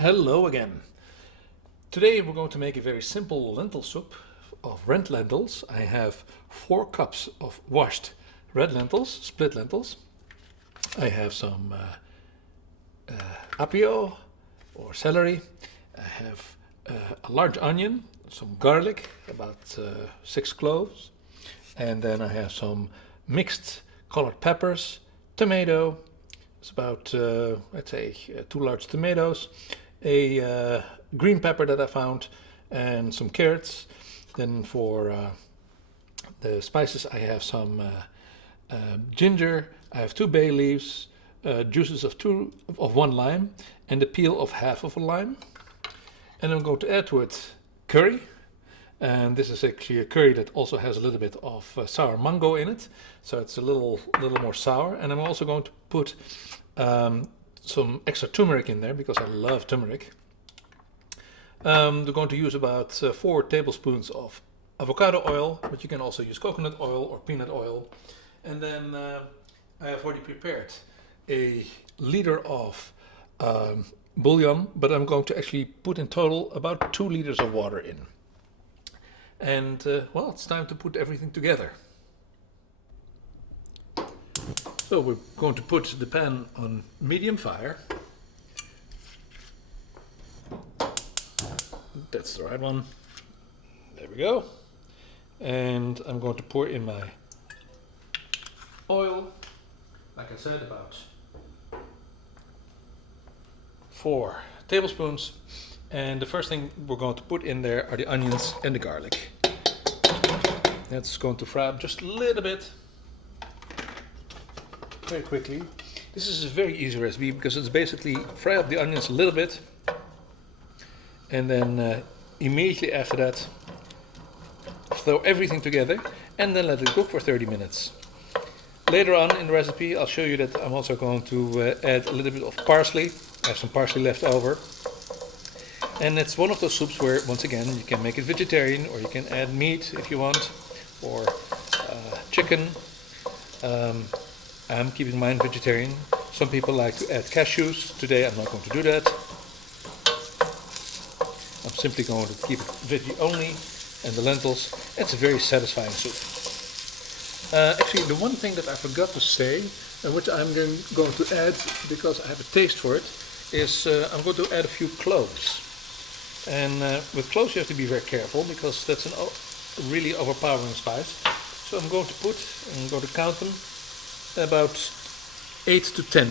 Hello again. Today we're going to make a very simple lentil soup of red lentils. I have 4 cups of washed red lentils, split lentils. I have some apio or celery. I have a large onion, some garlic, about 6 cloves. And then I have some mixed colored peppers, tomato. It's about, let's say, 2 large tomatoes, a green pepper that I found, and some carrots. Then for the spices, I have some ginger. I have 2 bay leaves, juices of 1 lime, and the peel of half of a lime. And I'm going to add to it curry. And this is actually a curry that also has a little bit of sour mango in it, so it's a little more sour. And I'm also going to put some extra turmeric in there because I love turmeric. We're going to use about 4 tablespoons of avocado oil, but you can also use coconut oil or peanut oil. And then I have already prepared a liter of bouillon, but I'm going to actually put in total about 2 liters of water in. And well, it's time to put everything together. So we're going to put the pan on medium fire. That's the right one. There we go. And I'm going to pour in my oil. Like I said, about 4 tablespoons. And the first thing we're going to put in there are the onions and the garlic. That's going to fry up just a little bit. Very quickly. This is a very easy recipe because it's basically fry up the onions a little bit. And then immediately after that, throw everything together and then let it cook for 30 minutes. Later on in the recipe, I'll show you that I'm also going to add a little bit of parsley. I have some parsley left over. And it's one of those soups where, once again, you can make it vegetarian, or you can add meat if you want, or chicken. I'm keeping mine vegetarian. Some people like to add cashews. Today I'm not going to do that. I'm simply going to keep it veggie only, and the lentils. It's a very satisfying soup. Actually, the one thing that I forgot to say, and which I'm going to add because I have a taste for it, is I'm going to add a few cloves. And with cloves you have to be very careful because that's a really overpowering spice. So I'm going to count them, about 8 to 10.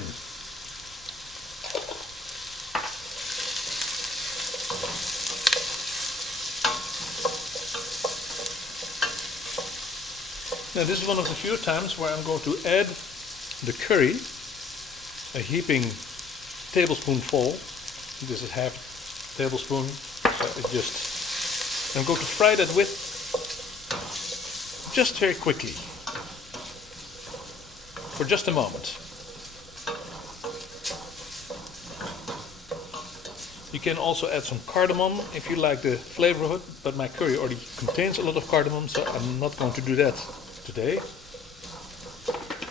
Now this is one of the few times where I'm going to add the curry, a heaping tablespoonful. This is half tablespoon. I'm going to fry that with just very quickly for just a moment. You can also add some cardamom if you like the flavor of it, but my curry already contains a lot of cardamom, so I'm not going to do that today.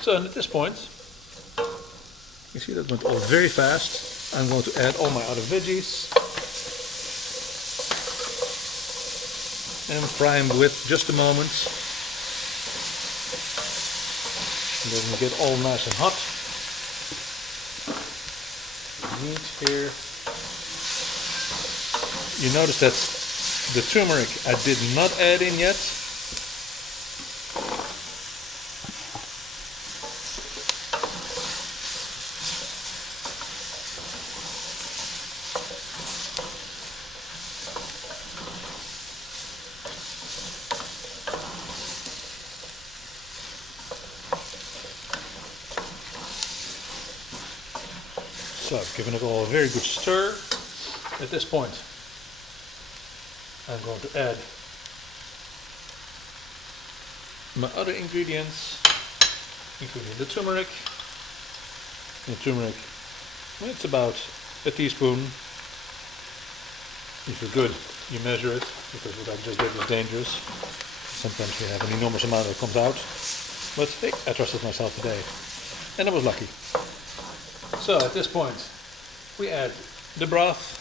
So at this point, you see that went all very fast. I'm going to add all my other veggies and fry them with just a moment. And then we get all nice and hot. Meat here. You notice that the turmeric I did not add in yet. So I've given it all a very good stir. At this point, I'm going to add my other ingredients, including the turmeric. The turmeric, it's about a teaspoon. If you're good, you measure it, because what I just did was dangerous. Sometimes you have an enormous amount that comes out. But hey, I trusted myself today, and I was lucky. So at this point, we add the broth.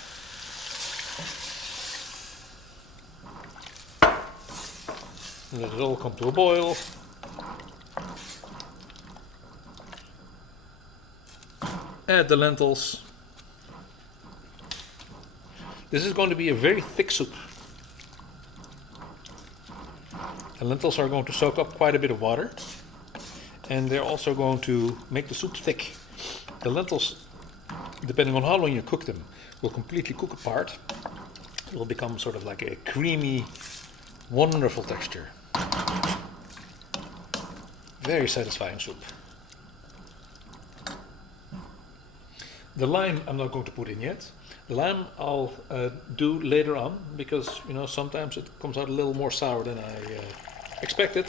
Let it all come to a boil. Add the lentils. This is going to be a very thick soup. The lentils are going to soak up quite a bit of water, and they're also going to make the soup thick. The lentils, depending on how long you cook them, will completely cook apart. It will become sort of like a creamy, wonderful texture. Very satisfying soup. The lime I'm not going to put in yet. The lime I'll do later on, because you know sometimes it comes out a little more sour than I expected.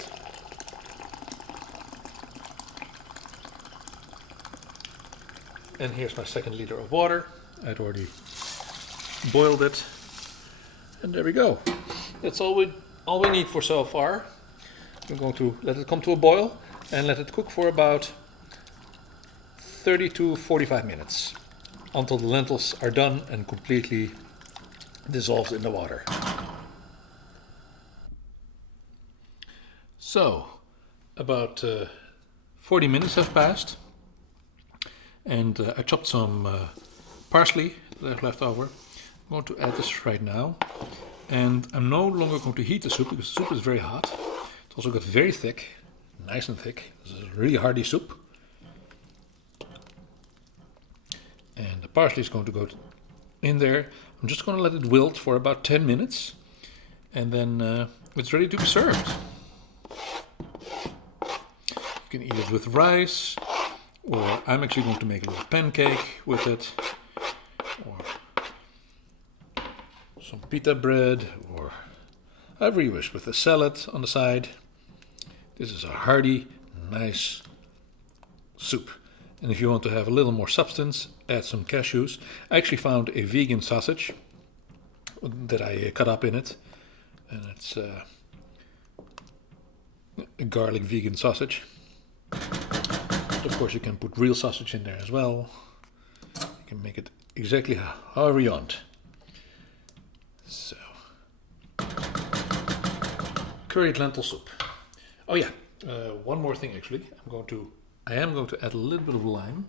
And here's my 2nd liter of water. I'd already boiled it, and there we go. That's all we need for so far. I'm going to let it come to a boil and let it cook for about 30 to 45 minutes until the lentils are done and completely dissolved in the water. So, about 40 minutes have passed, and I chopped some parsley that I've left over. I'm going to add this right now, and I'm no longer going to heat the soup because the soup is very hot. It's also got very thick, nice and thick. This is a really hearty soup. And the parsley is going to go in there. I'm just going to let it wilt for about 10 minutes, and then it's ready to be served. You can eat it with rice, or I'm actually going to make a little pancake with it, or some pita bread, or however you wish, with a salad on the side. This is a hearty, nice soup. And if you want to have a little more substance, add some cashews. I actually found a vegan sausage that I cut up in it, and it's a garlic vegan sausage. But of course you can put real sausage in there as well. You can make it exactly however you want. So, curried lentil soup. Oh yeah, one more thing actually. I am going to add a little bit of lime,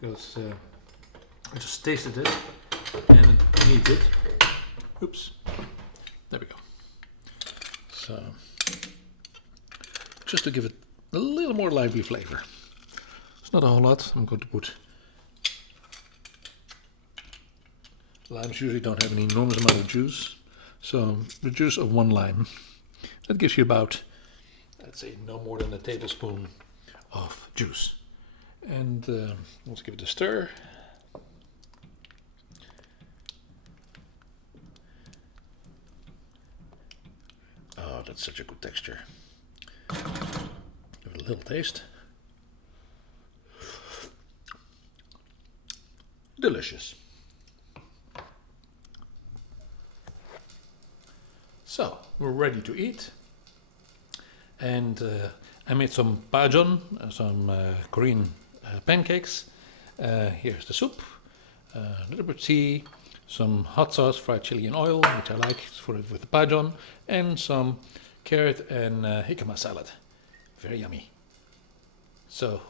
because I just tasted it and it needs it. Oops, there we go. So, just to give it a little more lively flavor. It's not a whole lot. I'm going to put... Limes usually don't have an enormous amount of juice, so the juice of 1 lime, that gives you about, let's say, no more than a tablespoon of juice. And let's give it a stir. Oh, that's such a good texture. Give it a little taste. Delicious. So, we're ready to eat. And I made some pajeon, some Korean pancakes. Here's the soup, a little bit of tea, some hot sauce, fried chili and oil, which I like for it with the pajeon, and some carrot and jicama salad. Very yummy. So,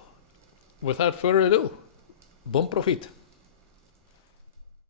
without further ado, bon profit.